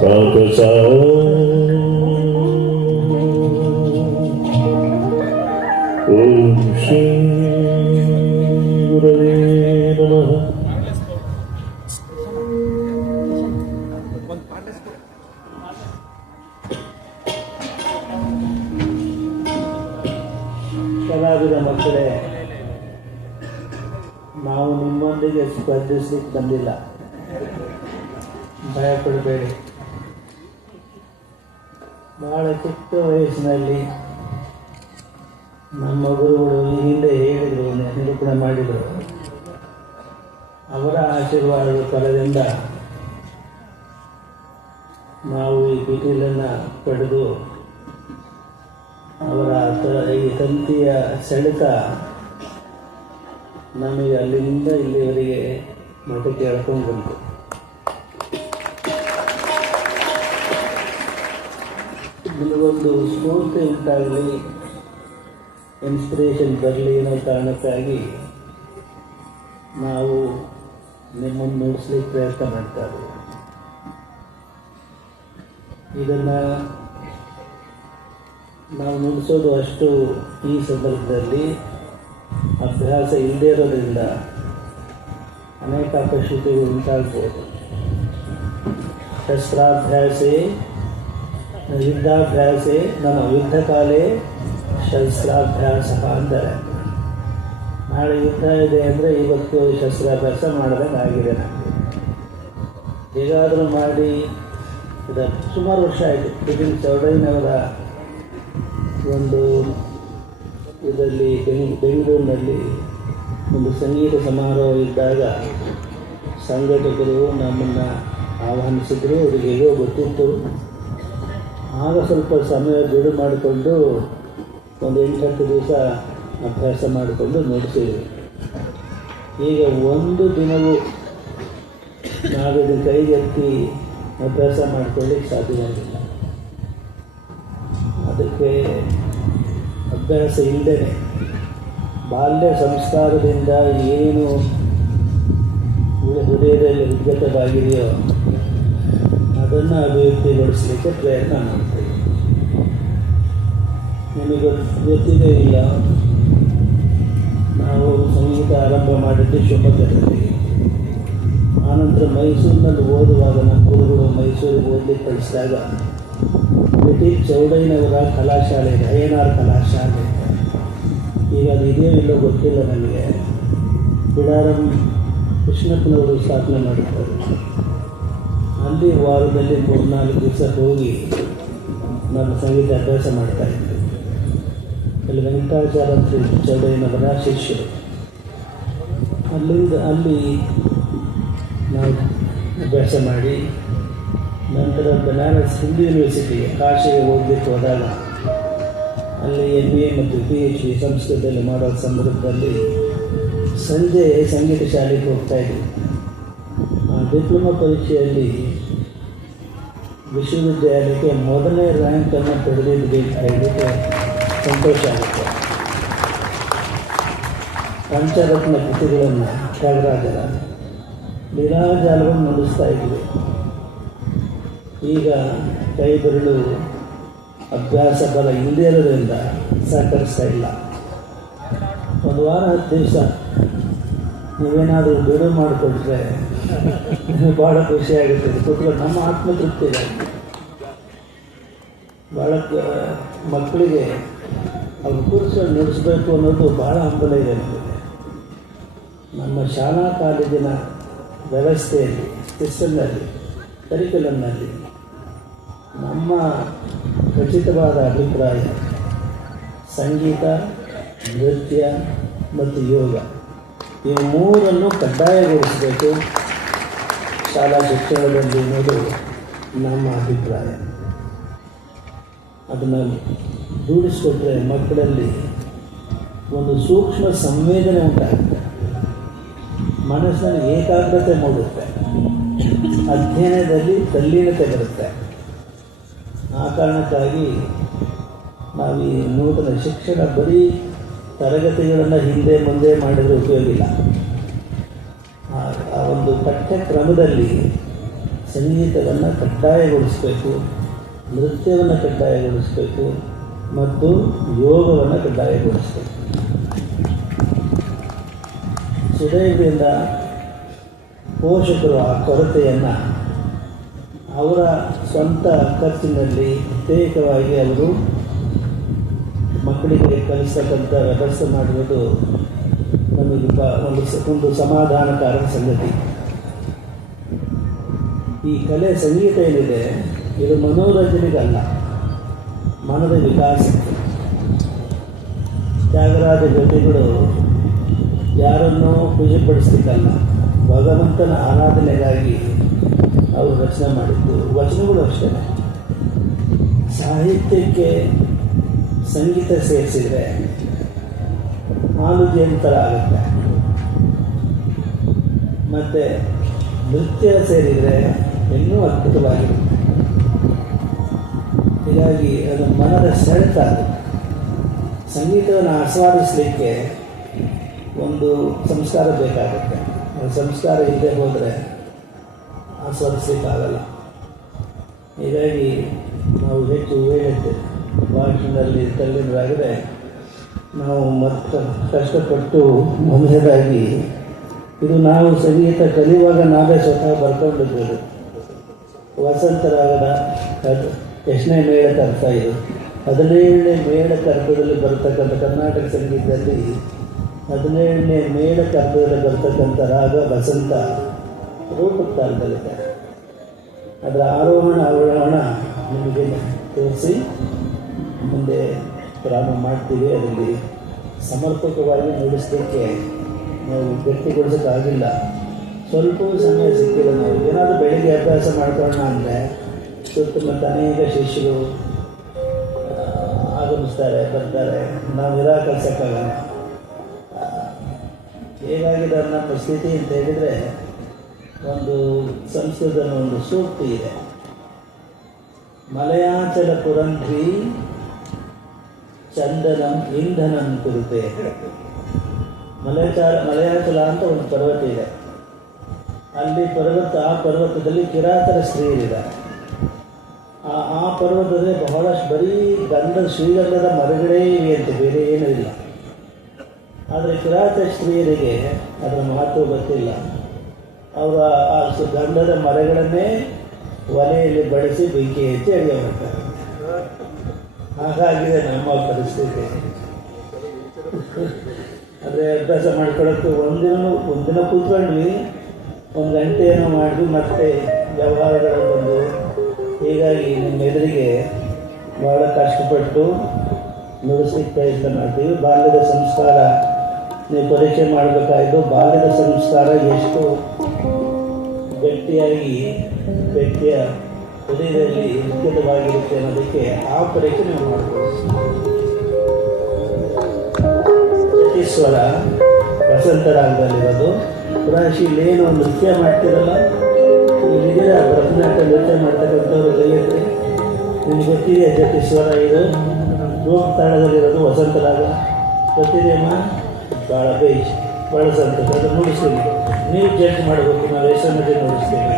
ಪಾಕಸಾ ಓಂ ಶ್ರೀ ಗುರವೇ ನಮಃ. ಕಲಾವಿದ ಮಕ್ಕಳೇ, ನಾವು ನಿಮ್ಮೊಂದಿಗೆ ಸ್ಪರ್ಧಿಸ್ಲಿಕ್ಕೆ ಬಂದಿಲ್ಲ, ಭಯಪಡಬೇಡಿ. ಬಹಳ ಚಿಕ್ಕ ವಯಸ್ಸಿನಲ್ಲಿ ನಮ್ಮ ಗುರುಗಳು ಈ ಹಿಂದೆ ಹೇಳಿದರು, ನಿರೂಪಣೆ ಮಾಡಿದರು. ಅವರ ಆಶೀರ್ವಾದದ ಫಲದಿಂದ ನಾವು ಈ ಪಿಟೀಲನ್ನು ಪಡೆದು ಅವರ ಈ ತಂತಿಯ ಸೆಳೆತ ನಮಗೆ ಅಲ್ಲಿಂದ ಇಲ್ಲಿವರೆಗೆ ಮಠಕ್ಕೆ ಎಳ್ಕೊಂಡು ಬಂತು. ನಿಮಗೊಂದು ಸ್ಫೂರ್ತಿ ಉಂಟಾಗಲಿ, ಇನ್ಸ್ಪಿರೇಷನ್ ಬರಲಿ ಅನ್ನೋ ಕಾರಣಕ್ಕಾಗಿ ನಾವು ನಿಮ್ಮನ್ನು ನುಡಿಸ್ಲಿಕ್ಕೆ ಪ್ರಯತ್ನ ಮಾಡ್ತಾ ಇದ್ದೀವಿ. ಇದನ್ನು ನಾವು ನುಡಿಸೋದು ಅಷ್ಟು ಈ ಸಂದರ್ಭದಲ್ಲಿ ಅಭ್ಯಾಸ ಇಲ್ಲದೇ ಇರೋದ್ರಿಂದ ಅನೇಕ ಅಪಶ್ರುತಿಗಳು ಉಂಟಾಗ್ಬೋದು. ಶಸ್ತ್ರಾಭ್ಯಾಸೆ ಯುದ್ಧಾಭ್ಯಾಸೆ ಯುದ್ಧಕಾಲೇ ಶಸ್ತ್ರಾಭ್ಯಾಸ ಅಂತಾರೆ. ನಾಳೆ ಯುದ್ಧ ಇದೆ ಅಂದರೆ ಇವತ್ತು ಶಸ್ತ್ರಾಭ್ಯಾಸ ಮಾಡಿದಾಗ ಆಗಿದೆ. ನಮಗೆ ಹೇಗಾದರೂ ಮಾಡಿ ಇದು ಸುಮಾರು ವರ್ಷ ಆಯಿತು. ಬಿಪಿನ್ ಚೌಡಯ್ಯನವರ ಒಂದು ಇದರಲ್ಲಿ ಬೆಂಗಳೂರಿನಲ್ಲಿ ಒಂದು ಸಂಗೀತ ಸಮಾರೋಹ ಇದ್ದಾಗ ಸಂಘಟಕರು ನಮ್ಮನ್ನು ಆಹ್ವಾನಿಸಿದ್ರು. ಅವರಿಗೆ ಹೇಗೋ ಗೊತ್ತಿತ್ತು. ಆಗ ಸ್ವಲ್ಪ ಸಮಯ ಬಿಡು ಮಾಡಿಕೊಂಡು ಒಂದು 8-10 ದಿವಸ ಅಭ್ಯಾಸ ಮಾಡಿಕೊಂಡು ನಡೆಸಿದ್ವಿ. ಈಗ ಒಂದು ದಿನವೂ ನಾವಿದು ಕೈಗೆತ್ತಿ ಅಭ್ಯಾಸ ಮಾಡಿಕೊಳ್ಳಿಕ್ಕೆ ಸಾಧ್ಯವಾಗಿಲ್ಲ. ಅದಕ್ಕೆ ಅಭ್ಯಾಸ ಇಲ್ಲದೇ ಬಾಲ್ಯ ಸಂಸ್ಕಾರದಿಂದ ಏನು ಹೃದಯದಲ್ಲಿ ಉದ್ಗತವಾಗಿದೆಯೋ ಅದನ್ನು ಅಭಿವ್ಯಕ್ತಿಗೊಳಿಸಲಿಕ್ಕೆ ಪ್ರಯತ್ನ ಮಾಡ್ತೀವಿ. ನಿಮಗೆ ಗೊತ್ತಿದೆ ಇಲ್ಲ, ನಾವು ಸಂಗೀತ ಆರಂಭ ಮಾಡಿದ್ದು ಶಿವಮೊಗ್ಗದಲ್ಲಿ. ಆನಂತರ ಮೈಸೂರಿನಲ್ಲಿ ಓದುವಾಗ ನಮ್ಮ ಗುರುಗಳು ಮೈಸೂರಿಗೆ ಓದಲಿಕ್ಕೆ ಕಳಿಸಿದಾಗ ಬಿಪಿನ್ ಚೌಡಯ್ಯನವರ ಕಲಾಶಾಲೆ ಇದೆ, ಅಯ್ಯನಾರ್ ಕಲಾಶಾಲೆ. ಈಗ ಅದು ಇದೆಯೋ ಇಲ್ಲೋ ಗೊತ್ತಿಲ್ಲ ನನಗೆ. ಬಿಡಾರಂ ಕೃಷ್ಣಪ್ಪನವರು ಸ್ಥಾಪನೆ ಮಾಡಿದ್ದಾರೆ. ಅಲ್ಲಿ ವಾರದಲ್ಲಿ 3-4 ದಿವಸ ಹೋಗಿ ನಾನು ಸಂಗೀತ ಅಭ್ಯಾಸ ಮಾಡ್ತಾಯಿದ್ದೆ. ಅಲ್ಲಿ ವೆಂಕಟಾಚಾರ್ಯ ಚೌಡಯ್ಯನವರ ಶಿಷ್ಯರು. ಅಲ್ಲಿ ನಾವು ಅಭ್ಯಾಸ ಮಾಡಿ ನಂತರ ಬನಾರಸ್ ಹಿಂದೂ ಯೂನಿವರ್ಸಿಟಿಗೆ ಕಾಶಿಗೆ ಹೋಗ್ಲಿಕ್ಕೆ ಹೋದಾಗ ಅಲ್ಲಿ MA ಮತ್ತು PhD ಸಂಸ್ಕೃತದಲ್ಲಿ ಮಾಡೋ ಸಂದರ್ಭದಲ್ಲಿ ಸಂಜೆ ಸಂಗೀತ ಶಾಲೆಗೆ ಹೋಗ್ತಾಯಿದ್ವಿ. ಡಿಪ್ಲೊಮಾ ಪರೀಕ್ಷೆಯಲ್ಲಿ ವಿಶ್ವವಿದ್ಯಾಲಯಕ್ಕೆ ಮೊದಲನೇ ರ್ಯಾಂಕನ್ನು ಪಡೆದಿದ್ವಿ ಅಂತ ಹೇಳಲಿಕ್ಕೆ ಸಂತೋಷ ಆಗುತ್ತೆ. ಪಂಚರತ್ನ ಕೃತಿಗಳನ್ನು ತ್ಯಾಗರಾಜರ ಲೀಲಾಜಾಲವನ್ನು ನುಡಿಸ್ತಾ ಇದ್ವಿ. ಈಗ ಕೈ ಬೆರಳು ಅಭ್ಯಾಸ ಬಲ ಇಲ್ಲದೇ ಇರೋದ್ರಿಂದ ಸಹಕರಿಸ್ತಾ ಇಲ್ಲ. ಒಂದು ವಾರ 10 ದಿವಸ ನೀವೇನಾದರೂ ಬಿಡುವು ಮಾಡಿಕೊಟ್ರೆ ಭಾಳ ಖುಷಿಯಾಗುತ್ತೆ. ಕೂತ್ಕೊಂಡು ನಮ್ಮ ಆತ್ಮತೃಪ್ತಿ ಇದೆ. ಭಾಳ ಮಕ್ಕಳಿಗೆ ಅವ್ರು ಕೂರಿಸ್ಕೊಂಡು ನಡೆಸಬೇಕು ಅನ್ನೋದು ಭಾಳ ಹಂಬಲ ಇದೆ ನಮಗೆ. ನಮ್ಮ ಶಾಲಾ ಕಾಲೇಜಿನ ವ್ಯವಸ್ಥೆಯಲ್ಲಿ, ಸಿಸ್ಟಮ್ನಲ್ಲಿ, ಕರಿಕ್ಯುಲಮ್ನಲ್ಲಿ ನಮ್ಮ ಖಚಿತವಾದ ಅಭಿಪ್ರಾಯ ಸಂಗೀತ, ನೃತ್ಯ ಮತ್ತು ಯೋಗ ಇವು 3 ಕಡ್ಡಾಯಗೊಳಿಸಬೇಕು ಶಾಲಾ ಶಿಕ್ಷಣದಲ್ಲಿ ಅನ್ನೋದು ನಮ್ಮ ಅಭಿಪ್ರಾಯ. ಅದನ್ನು ರೂಢಿಸಿಕೊಟ್ರೆ ಮಕ್ಕಳಲ್ಲಿ ಒಂದು ಸೂಕ್ಷ್ಮ ಸಂವೇದನೆ ಉಂಟಾಗುತ್ತೆ, ಮನಸ್ಸಿನಲ್ಲಿ ಏಕಾಗ್ರತೆ ಮೂಡುತ್ತೆ, ಅಧ್ಯಯನದಲ್ಲಿ ತಲ್ಲೀನತೆ ಬರುತ್ತೆ. ಆ ಕಾರಣಕ್ಕಾಗಿ ನಾವು ಈ ನೂತನ ಶಿಕ್ಷಣ ಬರೀ ತರಗತಿಗಳನ್ನು ಹಿಂದೆ ಮುಂದೆ ಮಾಡಿದರೆ ಉಪಯೋಗ ಇಲ್ಲ. ಆ ಒಂದು ಪಠ್ಯಕ್ರಮದಲ್ಲಿ ಸಂಗೀತವನ್ನು ಕಡ್ಡಾಯಗೊಳಿಸಬೇಕು, ನೃತ್ಯವನ್ನು ಕಡ್ಡಾಯಗೊಳಿಸಬೇಕು ಮತ್ತು ಯೋಗವನ್ನು ಕಡ್ಡಾಯಗೊಳಿಸಬೇಕು. ಸುದೈವದಿಂದ ಪೋಷಕರು ಆ ಕೊರತೆಯನ್ನು ಅವರ ಸ್ವಂತ ಖರ್ಚಿನಲ್ಲಿ ಪ್ರತ್ಯೇಕವಾಗಿ ಅವರು ಮಕ್ಕಳಿಗೆ ಕಲಿಸ್ತಕ್ಕಂಥ ವ್ಯವಸ್ಥೆ ಮಾಡಿರೋದು ನಮಗೆ ಒಂದು ಸಮಾಧಾನಕಾರಕ ಸಂಗತಿ. ಈ ಕಲೆ ಸಂಗೀತ ಏನಿದೆ ಇದು ಮನೋರಂಜನೆಗಲ್ಲ, ಮನದ ವಿಕಾಸಕ್ಕೆ. ತ್ಯಾಗರಾಜ ಜೊತೆಗಳು ಯಾರನ್ನೂ ಖುಷಿಪಡಿಸ್ಲಿಕ್ಕಲ್ಲ, ಭಗವಂತನ ಆರಾಧನೆಗಾಗಿ ಅವರು ರಚನೆ ಮಾಡಿದ್ದು. ವಚನಗಳು ಅಷ್ಟೇ. ಸಾಹಿತ್ಯಕ್ಕೆ ಸಂಗೀತ ಸೇರಿಸಿದರೆ ಆಲೋಚನೆ ಥರ ಆಗುತ್ತೆ, ಮತ್ತು ನೃತ್ಯ ಸೇರಿದರೆ ಇನ್ನೂ ಅದ್ಭುತವಾಗಿರುತ್ತೆ. ಹೀಗಾಗಿ ಅದು ಮನದ ಸೆಳೆತ. ಸಂಗೀತವನ್ನು ಆಸ್ವಾದಿಸಲಿಕ್ಕೆ ಒಂದು ಸಂಸ್ಕಾರ ಬೇಕಾಗುತ್ತೆ. ಆ ಸಂಸ್ಕಾರ ಇಲ್ಲದೆ ಹೋದರೆ ಆಸ್ವಾದಿಸಲಿಕ್ಕಾಗಲ್ಲ. ಹೀಗಾಗಿ ನಾವು ಹೆಚ್ಚು ವೇಳೆ ಭಾಷಣದಲ್ಲಿ ತಲ್ಲಿನರಾದರೆ ನಾವು ಮತ್ತೆ ಕಷ್ಟಪಟ್ಟು ಮೊದಲನೇದಾಗಿ ಇದು ನಾವು ಸಂಗೀತ ಕಲಿಯುವಾಗ ನಾವೇ ಸ್ವತಃ ಬರ್ಕೊಂಡಿದ್ದೇವೆ. ವಸಂತರಾಗದ ಎಷ್ಟನೇ ಮೇಳಕ್ಕೆ ಅರ್ಥ ಇದು? 17ನೇ ಮೇಳಕ್ಕೆ ಅರ್ಥದಲ್ಲಿ ಬರ್ತಕ್ಕಂಥ ಕರ್ನಾಟಕ ಸಂಗೀತದಲ್ಲಿ 17ನೇ ಮೇಳಕ್ಕೆ ಅರ್ಥದಲ್ಲಿ ಬರ್ತಕ್ಕಂಥ ರಾಗ ವಸಂತ ರೂಪಕ ತಾಳದಲ್ಲಿದೆ. ಅದರ ಆರೋಹಣ ಅವರೋಹಣ ನಿಮಗೆ ತೋರಿಸಿ ಮುಂದೆ ಪ್ರಾರಂಭ ಮಾಡ್ತೀವಿ. ಅದರಲ್ಲಿ ಸಮರ್ಪಕವಾಗಿ ನುಡಿಸಲಿಕ್ಕೆ ನಾವು ಗಟ್ಟಿಗೊಳಿಸೋಕ್ಕಾಗಿಲ್ಲ. ಸ್ವಲ್ಪ ಸಮಯ ಸಿಕ್ಕಿಲ್ಲ. ನಾವು ಏನಾದರೂ ಬೆಳಿಗ್ಗೆ ಅಭ್ಯಾಸ ಮಾಡ್ಕೊಳ್ಳೋಣ ಅಂದರೆ ಸುತ್ತಮುತ್ತ ಅನೇಕ ಶಿಷ್ಯರು ಆಗಮಿಸ್ತಾರೆ, ಬರ್ತಾರೆ. ನಾವು ನಿರಾಕರಿಸೋಕ್ಕಾಗಲ್ಲ. ಹೇಗಾಗಿದೆ ನಮ್ಮ ಸ್ಥಿತಿ ಅಂತ ಹೇಳಿದರೆ, ಒಂದು ಸಂಸ್ಕೃತದ ಒಂದು ಸೂಕ್ತಿ ಇದೆ, ಮಲಯಾಚಲ ಪುರಂಧ್ರಿ ಚಂದನಂ ಇಂಧನಂ ಕುರುತೆ. ಮಲಯಾಚಲ ಅಂತ ಒಂದು ಪರ್ವತ ಇದೆ. ಅಲ್ಲಿ ಆ ಪರ್ವತದಲ್ಲಿ ಕಿರಾತರ ಸ್ತ್ರೀಯರಿದ್ದಾರೆ. ಆ ಪರ್ವತದಲ್ಲಿ ಬಹಳಷ್ಟು ಬರೀ ಶ್ರೀಗಂಧದ ಮರಗಳೇ ಇವೆ ಅಂತ, ಬೇರೆ ಏನೂ ಇಲ್ಲ. ಆದರೆ ಕಿರಾತ ಸ್ತ್ರೀಯರಿಗೆ ಅದರ ಮಹತ್ವ ಗೊತ್ತಿಲ್ಲ. ಅವರು ಆ ಗಂಧದ ಮರಗಳನ್ನೇ ಒಲೆಯಲ್ಲಿ ಬಳಸಿ ಬೆಂಕಿ ಹಚ್ಚಿ ಅಡುಗೆ ಮಾಡ್ತಾರೆ. ಹಾಗಾಗಿದೆ ನಮ್ಮ ಪರಿಸ್ಥಿತಿ. ಆದರೆ ಅಭ್ಯಾಸ ಮಾಡ್ಕೊಳ್ಳೋಕ್ಕೆ ಒಂದಿನ ಕೂತ್ಕೊಂಡ್ವಿ, 1 ಗಂಟೆ ಏನೋ ಮಾಡಿದ್ವಿ, ಮತ್ತೆ ವ್ಯವಹಾರಗಳು ಬಂದು. ಹೀಗಾಗಿ ನಿಮ್ಮ ಎದುರಿಗೆ ಭಾಳ ಕಷ್ಟಪಟ್ಟು ನುಡಿಸ್ಲಿಕ್ಕೆ ಪ್ರಯತ್ನ ಮಾಡ್ತೀವಿ. ಬಾಲ್ಯದ ಸಂಸ್ಕಾರ ನೀವು ಪರೀಕ್ಷೆ ಮಾಡಬೇಕಾಯಿತು. ಬಾಲ್ಯದ ಸಂಸ್ಕಾರ ಎಷ್ಟು ಗಟ್ಟಿಯಾಗಿ ವ್ಯಕ್ತಿಯ ಹೃದಯದಲ್ಲಿ ವಿಕೃತವಾಗಿರುತ್ತೆ ಅನ್ನೋದಕ್ಕೆ ಆ ಪರೀಕ್ಷೆ ನೀವು ಮಾಡ್ಬೋದು. ಸ್ವರ ವಸಂತರಾಗದಲ್ಲಿರೋದು ಪುರಾಶಿ ಇಲ್ಲೇನು ನೃತ್ಯ ಮಾಡ್ತಿರಲ್ಲ, ಇಲ್ಲಿದ್ದೀರ ಭರತನಾಟ್ಯ ನೃತ್ಯ ಮಾಡ್ತಕ್ಕಂಥವ್ರು ಕೈಯಲ್ಲಿ ನಿಮ್ಗೆ ಗೊತ್ತಿದೆ. ಜಟಿಸ್ವರ ಇದು ರೂಪ ತಾಳದಲ್ಲಿರೋದು ವಸಂತರಾಗ ಗೊತ್ತಿದೆಯಮ್ಮ. ಭಾಳ ಬೇಜ್, ಭಾಳ ಸಂತೋಷ. ಅದು ನುಡಿಸ್ತೀವಿ, ನೀವು ಜಡ್ಜ್ ಮಾಡಬೇಕು. ನಾವು ಎಷ್ಟೊಂದು ನುಡಿಸ್ತೀವಿ.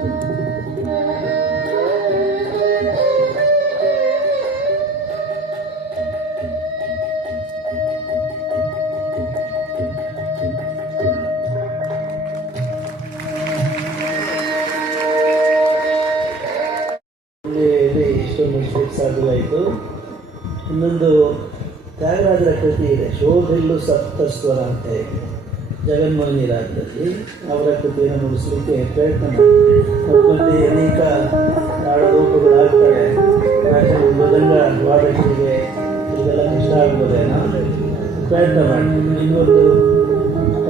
ಇಲ್ಲಿ ಇಷ್ಟೊಂದು ಮುಗಿಸ್ಲಿಕ್ಕೆ ಸಾಧ್ಯವಾಯಿತು. ಇನ್ನೊಂದು ತ್ಯಾಗರಾಜರ ಕೃತಿ ಇದೆ, ಶೋಧಿಲ್ಲು ಸಪ್ತಸ್ವರ ಅಂತ ಹೇಳಿ, ಜಗನ್ಮೋಹಿನಿ ರಾಗದಲ್ಲಿ ಅವರ ಕೃತಿಯನ್ನು ಮುಗಿಸ್ಲಿಕ್ಕೆ ಪ್ರಯತ್ನ ಮಾಡ್ತೀವಿ. ಮತ್ತೆ ಅನೇಕ ತಾಳರೂಪಗಳಾಗ್ತವೆ, ಮೃದಂಗ ವಾದಕರಿಗೆ ಇದೆಲ್ಲ ಕಷ್ಟ ಆಗ್ಬೋದೇನೋ, ಪ್ರಯತ್ನ ಮಾಡ್ತೀವಿ. ಇನ್ನೊಂದು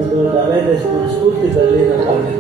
ಒಂದು ಅವೇರ್ನೆಸ್ ಸ್ಫೂರ್ತಿ ಬರಲಿ ನಮ್ಮ ಕಾರಣಕ್ಕೆ.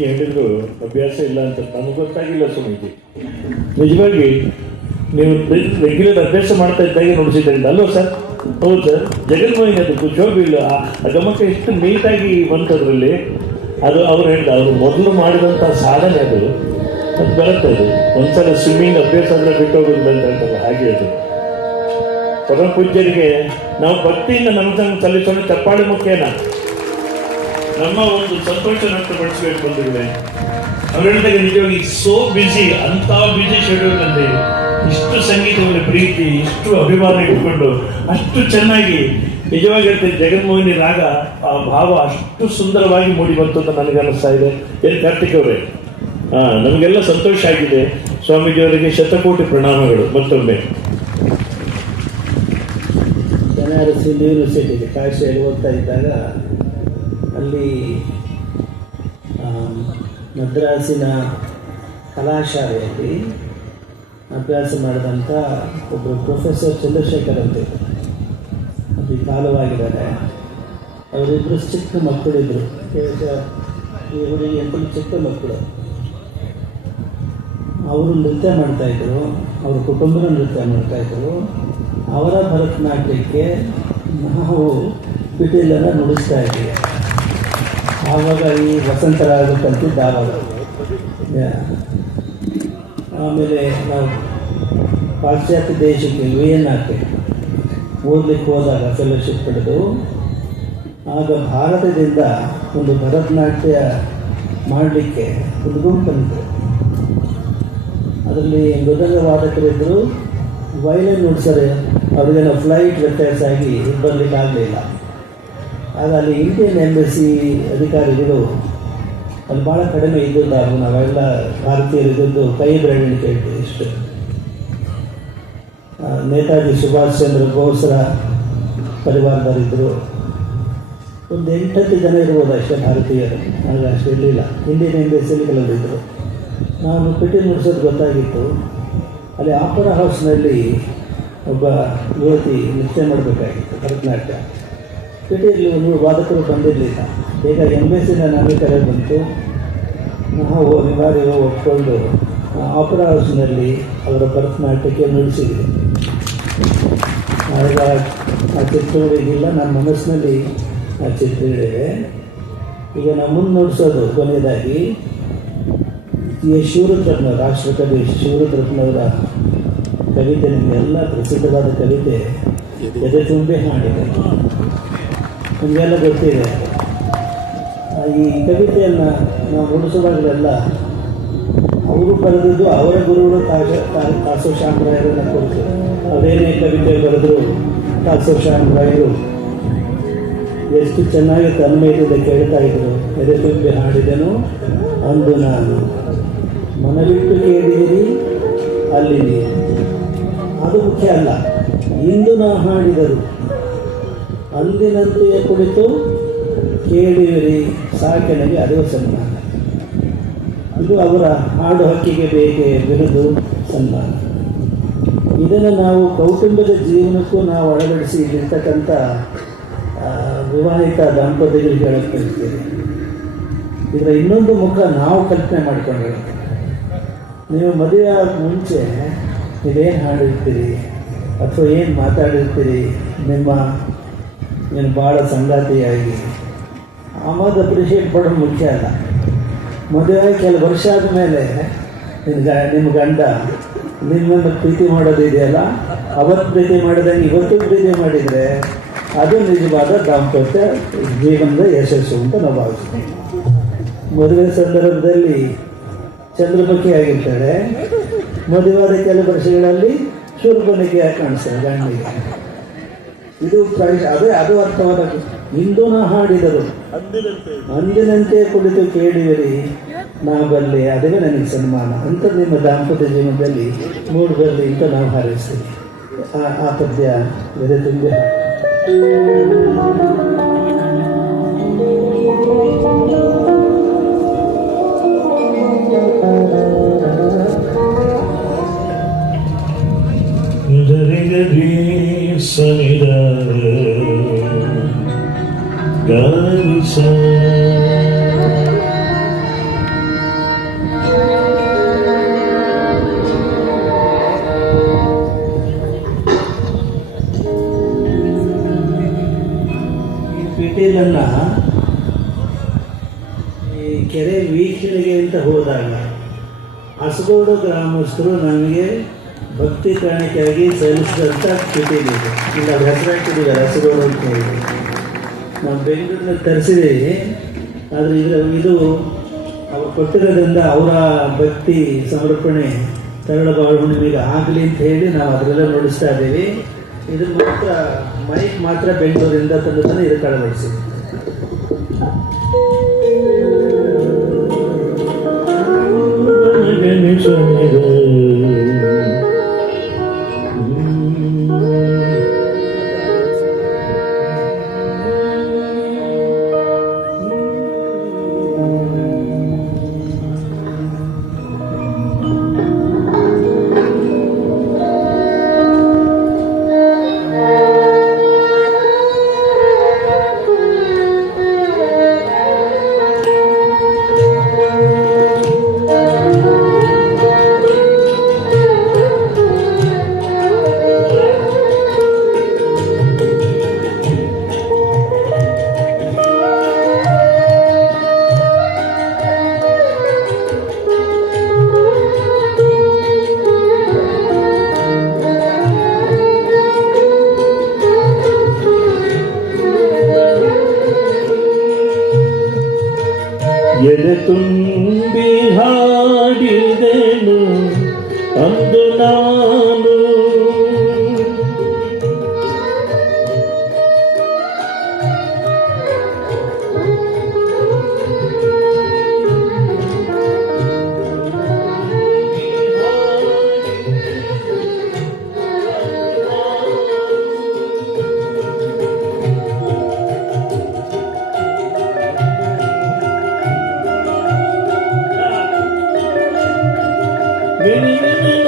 ಸ್ವಾಮೀಜಿ ಹೇಳಿದ್ರು ಅಭ್ಯಾಸ ಇಲ್ಲ ಅಂತ. ನನಗೆ ಗೊತ್ತಾಗಿಲ್ಲ ಸ್ವಾಮೀಜಿ. ನಿಜವಾಗಿ ನೀವು ರೆಗ್ಯುಲರ್ ಅಭ್ಯಾಸ ಮಾಡ್ತಾ ಇದ್ದಾಗೆ ನೋಡಿಸಿದ್ರಿಂದ ಅಲ್ವಾ ಸರ್? ಹೌದು ಸರ್. ಜಗನ್ಮೋಹಿನಿ ಅದು ಕುಶೋಬಿಲ್ಲ ಆ ಗಮಕ ಎಷ್ಟು ನೀಟಾಗಿ ಬಂತದ್ರಲ್ಲಿ. ಅದು ಅವ್ರು ಹೇಳಿದ ಅವರು ಮೊದಲು ಮಾಡಿದಂಥ ಸಾಧನೆ ಅದು ಬರುತ್ತೆ. ಅದು ಒಂದ್ಸಲ ಸ್ವಿಮ್ಮಿಂಗ್ ಅಭ್ಯಾಸ ಅಂದರೆ ಬಿಟ್ಟು ಹೋಗೋದು ಅಂತಲ್ಲ, ಹಾಗೆ ಅದು. ಪರಮ ಪೂಜ್ಯರಿಗೆ ನಾವು ಭಕ್ತಿಯಿಂದ ನಮಸ್ಕಾರ ಸಲ್ಲಿಸೋಣ. ಚಪ್ಪಾಳೆ ಮುಖ್ಯನ ನಮ್ಮ ಒಂದು ಸಂತೋಷ ವ್ಯಕ್ತಪಡಿಸಬೇಕು ಬಂದಿದೆ. ಅವ್ರು ಹೇಳಿದಾಗ ನಿಜವಾಗಿ ಸೋ ಬ್ಯುಸಿ, ಅಂಥ ಬ್ಯುಸಿ ಶೆಡ್ಯೂಲ್ನಲ್ಲಿ ಇಷ್ಟು ಸಂಗೀತವನ್ನು ಪ್ರೀತಿ, ಇಷ್ಟು ಅಭಿಮಾನ ಇಟ್ಕೊಂಡು ಅಷ್ಟು ಚೆನ್ನಾಗಿ ನಿಜವಾಗಿ ಹೇಳ್ತೇನೆ ಜಗನ್ಮೋಹಿನಿ ರಾಗ ಆ ಭಾವ ಅಷ್ಟು ಸುಂದರವಾಗಿ ಮೂಡಿ ಬಂತು ಅಂತ ನನಗೆ ಅನ್ನಿಸ್ತಾ ಇದೆ. ಏನು ಕಾರ್ತಿಕ್ ಅವರೇ, ನಮಗೆಲ್ಲ ಸಂತೋಷ ಆಗಿದೆ. ಸ್ವಾಮೀಜಿಯವರಿಗೆ ಶತಕೋಟಿ ಪ್ರಣಾಮಗಳು ಮತ್ತೊಮ್ಮೆ. ಬನಾರಸ್ ಹಿಂದೂ ಯೂನಿವರ್ಸಿಟಿಗೆ ಕಾಶಿಯಲ್ಲಿ ಓದ್ತಾ ಇದ್ದಾಗ ಅಲ್ಲಿ ಮದ್ರಾಸಿನ ಕಲಾಶಾಲೆಯಲ್ಲಿ ಅಭ್ಯಾಸ ಮಾಡಿದಂಥ ಒಬ್ಬರು ಪ್ರೊಫೆಸರ್ ಚಂದ್ರಶೇಖರ್ ಅಂತ ಅದು ಕಾಲವಾಗಿದ್ದಾರೆ. ಅವರಿಬ್ಬರು ಚಿಕ್ಕ ಮಕ್ಕಳಿದ್ರು. ಈ ಹುಡುಗಿ ಅಂತ ಚಿಕ್ಕ ಮಕ್ಕಳು. ಅವರು ನೃತ್ಯ ಮಾಡ್ತಾಯಿದ್ರು, ಅವ್ರ ಕುಟುಂಬದ ನೃತ್ಯ ಮಾಡ್ತಾಯಿದ್ರು. ಅವರ ಭರತನಾಟ್ಯಕ್ಕೆ ನಾವು ಪಿಟೀಲನ್ನು ನುಡಿಸ್ತಾ ಇದ್ದೀವಿ. ಆವಾಗ ಈ ವಸಂತರಾಗ ಕಲ್ತಿದ್ದ ಆವಾಗ. ಆಮೇಲೆ ನಾವು ಪಾಶ್ಚಾತ್ಯ ದೇಶಕ್ಕೆ ವಿಯೆನ್ನಾಕ್ಕೆ ಓದಲಿಕ್ಕೆ ಹೋದಾಗ ಫೆಲೋಶಿಪ್ ಪಡೆದು, ಆಗ ಭಾರತದಿಂದ ಒಂದು ಭರತನಾಟ್ಯ ಮಾಡಲಿಕ್ಕೆ ಒಂದು ಗುಂಪು ಬಂದಿತ್ತು. ಅದರಲ್ಲಿ ಮೃದಂಗ ವಾದಕರಿದ್ದರು, ವೈಲಿನ್ ನುಡ್ಸರೆ ಅವ್ರಿಗೆಲ್ಲ ಫ್ಲೈಟ್ ವ್ಯತ್ಯಾಸ ಆಗಿ ಬರಲಿಕ್ಕೆ ಆಗಲಿಲ್ಲ. ಆಗ ಅಲ್ಲಿ ಇಂಡಿಯನ್ ಎಂಬಸಿ ಅಧಿಕಾರಿಗಳು ಅಲ್ಲಿ ಭಾಳ ಕಡಿಮೆ ಇದ್ದಿದ್ದು. ನಾವೆಲ್ಲ ಭಾರತೀಯರು ಇದ್ದದ್ದು ಕೈ ಬೆರಳಿನ ಕೇಳ್ತೀವಿ ಇಷ್ಟು. ನೇತಾಜಿ ಸುಭಾಷ್ ಚಂದ್ರ ಬೋಸ್ರ ಪರಿವಾರದವರಿದ್ದರು. ಒಂದು 8-10 ಜನ ಇರ್ಬೋದು ಅಷ್ಟೇ ಭಾರತೀಯರು. ಆಗ ಅಷ್ಟು ಇರಲಿಲ್ಲ. ಇಂಡಿಯನ್ ಎಂಬಸಿಯಲ್ಲಿ ಕೆಲವರಿದ್ದರು. ನಾನು ಪಿಟೀಲ್ ನುಡಿಸೋದು ಗೊತ್ತಾಗಿತ್ತು. ಅಲ್ಲಿ ಆಪರಾ ಹೌಸ್ನಲ್ಲಿ ಒಬ್ಬ ಯುವತಿ ನೃತ್ಯ ಮಾಡಬೇಕಾಗಿತ್ತು ಭರತನಾಟ್ಯ. ಪಿಟೀಲ್ ವಾದಕರು ಬಂದಿರಲಿಲ್ಲ. ಈಗ ಎಂಬಸಿನ ನಮಗೆ ಕರೆ ಬಂತು. ನಾವು ಅನಿವಾರ್ಯ ಒಪ್ಕೊಂಡು ಆಪರಾ ಹೌಸ್ನಲ್ಲಿ ಅವರ ಭರತನಾಟ್ಯಕ್ಕೆ ನುಡಿಸಿದ್ವಿ. ಆಗ ಆ ಚಿತ್ರಗಳಿಗಿಲ್ಲ, ನನ್ನ ಮನಸ್ಸಿನಲ್ಲಿ ಆ ಚಿತ್ರಗಳಿವೆ. ಈಗ ನಾವು ಮುಂದೆ ನುಡಿಸೋದು ಕೊನೆಯದಾಗಿ ಶಿವರುದ್ರಪ್ಪನವರು, ರಾಷ್ಟ್ರಕವಿ ಶಿವರುದ್ರಪ್ಪನವರ ಕವಿತೆ, ನಿಮಗೆಲ್ಲ ಪ್ರಸಿದ್ಧವಾದ ಕವಿತೆ ಎದೆ ತುಂಬಿ ಹಾಡಿದೆ, ನಿಮಗೆಲ್ಲ ಗೊತ್ತಿದೆ. ಈ ಕವಿತೆಯನ್ನು ನಾವು ನುಡಿಸುವಾಗಲೆಲ್ಲ ಅವರು ಬರೆದಿದ್ದು ಅವರ ಗುರುಗಳು ತಾಸೋ ಶ್ಯಾಮರಾಯರನ್ನು ಕುರಿತು. ಅದೇನೇ ಕವಿತೆ ಬರೆದ್ರು ತಾಸೋ ಶ್ಯಾಮರಾಯರು ಎಷ್ಟು ಚೆನ್ನಾಗಿ ತನ್ಮಯದಿಂದ ಕೇಳ್ತಾ ಇದ್ರು. ಎದೆ ತುಂಬಿ ಹಾಡಿದನು ಅಂದು ನಾನು, ಮನವಿಟ್ಟು ಕೇಳಿದಿರಿ ಅಲ್ಲಿ ನೀರು. ಅದು ಮುಖ್ಯ ಅಲ್ಲ. ಇಂದು ನಾ ಹಾಡಿದರು ಅಂದಿನಂತೆಯೇ ಕುಳಿತು ಕೇಳಿದಿರಿ ಸಾಕೆನಗೆ ಅದೇ ಸನ್ಮಾನ. ಇದು ಅವರ ಹಾಡು ಹಕ್ಕಿಗೆ ಬೇಕೆ ಬಿರುದು ಸನ್ಮಾನ. ಇದನ್ನು ನಾವು ಕೌಟುಂಬಿಕ ಜೀವನಕ್ಕೂ ನಾವು ಅಳವಡಿಸಿ ಇಲ್ಲಿರ್ತಕ್ಕಂಥ ವಿವಾಹಿತ ದಾಂಪತ್ಯಗಳಿಗೆ ಹೇಳಕ್ಕೆ ಕಲಿತೀವಿ. ಇದರ ಇನ್ನೊಂದು ಮುಖ ನಾವು ಕಲ್ಪನೆ ಮಾಡಿಕೊಂಡಿರ್ತೀವಿ. ನೀವು ಮದುವೆ ಆಗ ಮುಂಚೆ ನೀವೇನು ಹಾಡಿರ್ತೀರಿ ಅಥವಾ ಏನು ಮಾತಾಡಿರ್ತೀರಿ ನೀನು ಭಾಳ ಸಂಗಾತಿಯಾಗಿ ಆಮದು ಅಪ್ರಿಷಿಯೇಟ್ ಮಾಡೋದು ಮುಖ್ಯ ಅಲ್ಲ. ಮದುವೆ ಆಗಿ ಕೆಲವು ವರ್ಷ ಆದಮೇಲೆ ನಿಮ್ಮ ಗಂಡ ನಿಮ್ಮನ್ನು ಪ್ರೀತಿ ಮಾಡೋದಿದೆಯಲ್ಲ, ಅವತ್ತು ಪ್ರೀತಿ ಮಾಡಿದಂಗೆ ಇವತ್ತು ಪ್ರೀತಿ ಮಾಡಿದರೆ ಅದು ನಿಜವಾದ ದಾಂಪತ್ಯ ಜೀವನದ ಯಶಸ್ಸು ಅಂತ ನಾವು ಭಾವಿಸ್ತೀವಿ. ಮದುವೆ ಸಂದರ್ಭದಲ್ಲಿ ಚಂದ್ರಮುಖಿ ಆಗಿರ್ತಾಳೆ, ಮದುವಾದ ಕೆಲವು ವರ್ಷಗಳಲ್ಲಿ ಶೂರ್ಪನಖಿಯಾಗಿ ಕಾಣಿಸ್ತಾರೆ ಗಂಡಿಗೆ. ಇದು ಅದು ಅರ್ಥವಾದ. ಇಂದು ನಾ ಹಾಡಿದರು ಅಂದಿನಂತೆ ಕುಳಿತು ಕೇಳಿದಿರಿ ನಾ ಬಲ್ಲೆ ಅದೇ ನನಗೆ ಸನ್ಮಾನ ಅಂತ ನಿಮ್ಮ ದಾಂಪತ್ಯ ಜೀವನದಲ್ಲಿ ಮೂಡಿ ಬರಲಿ ಅಂತ ನಾವು ಹಾರೈಸ್ತೀವಿ. ಆ ಪದ್ಯ ಎದೆ ತುಂಬಿ ಸನಿದ ಗಾರಿಸ ಈ ಕೆರೆ ವೀಕ್ಷಣೆಗೆ ಅಂತ ಹೋದಾಗ ಹಸಗೋಡು ಗ್ರಾಮಸ್ಥರು ನಮಗೆ ಭಕ್ತಿ ಕಾಣಿಕೆಯಾಗಿ ಸಲ್ಲಿಸಿದಂಥ ಚೀಟಿ ಇದೆ. ಇಲ್ಲ ಅದು ಹೆಸರಾಕಿದ್ದಾರೆ ಹಸಗೋಡು ಅಂತ ಹೇಳಿ. ನಾವು ಬೆಂಗಳೂರಿನ ತರಿಸಿದ್ದೀವಿ. ಆದರೆ ಇದು ಅವ್ರು ಕೊಟ್ಟಿರೋದ್ರಿಂದ ಅವರ ಭಕ್ತಿ ಸಮರ್ಪಣೆ ತರಳಬಾಳು ಹುಣ್ಣಿಮೆಗೆ ಆಗಲಿ ಅಂತ ಹೇಳಿ ನಾವು ಅದರೆಲ್ಲ ನೋಡಿಸ್ತಾ ಇದ್ದೀವಿ. ಇದು ಮಾತ್ರ ಮೈಕ್ ಮಾತ್ರ ಬೆಂಗಳೂರಿಂದ ತಂದು ಇದು ಕಳವಡಿಸಿ. ಎದೆ ತುಂಬಿ ಹಾಡಿದೆನು ಅಂದು ನಾನು, ಹರಿಹರೆಂದು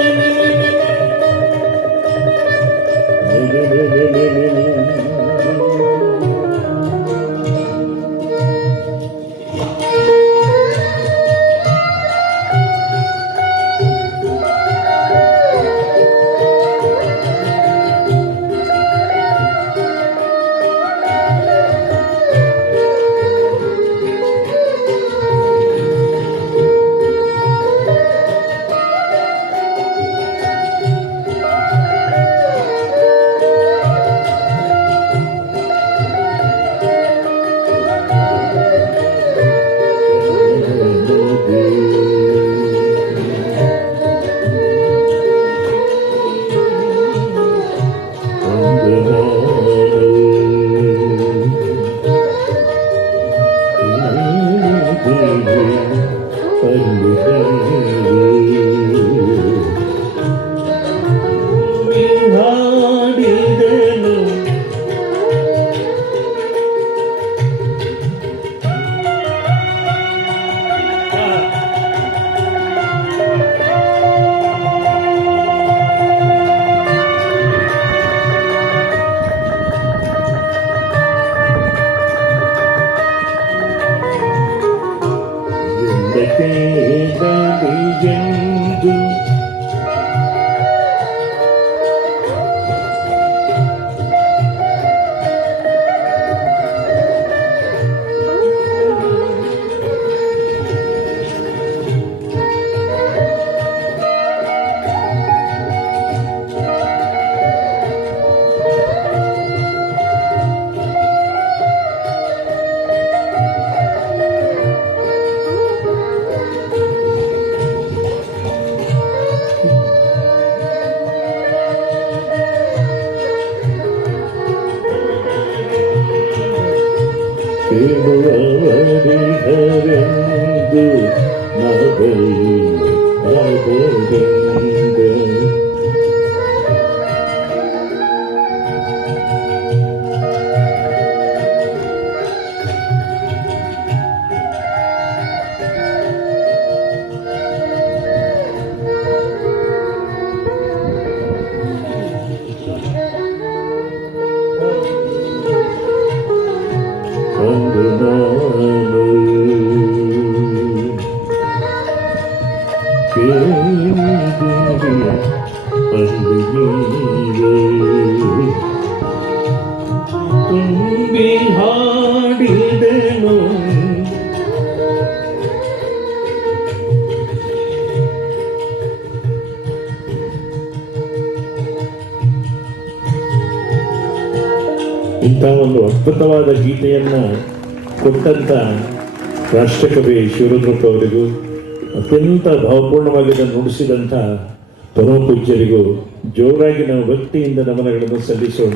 ನಗಲಿ ಅದರಿಂದ ಇಂಥ ಒಂದು ಅದ್ಭುತವಾದ ಗೀತೆಯನ್ನು ಕೊಟ್ಟಂಥ ರಾಷ್ಟ್ರಕವಿ ಶಿವರುದ್ರಪ್ಪ ಅವರಿಗೂ ಅತ್ಯಂತ ಭಾವಪೂರ್ಣವಾಗಿ ಅದನ್ನು ನುಡಿಸಿದಂಥ ಪರಮ ಪೂಜ್ಯರಿಗೂ ಜೋರಾಗಿ ನಾವು ಭಕ್ತಿಯಿಂದ ನಮನಗಳನ್ನು ಸಲ್ಲಿಸೋಣ.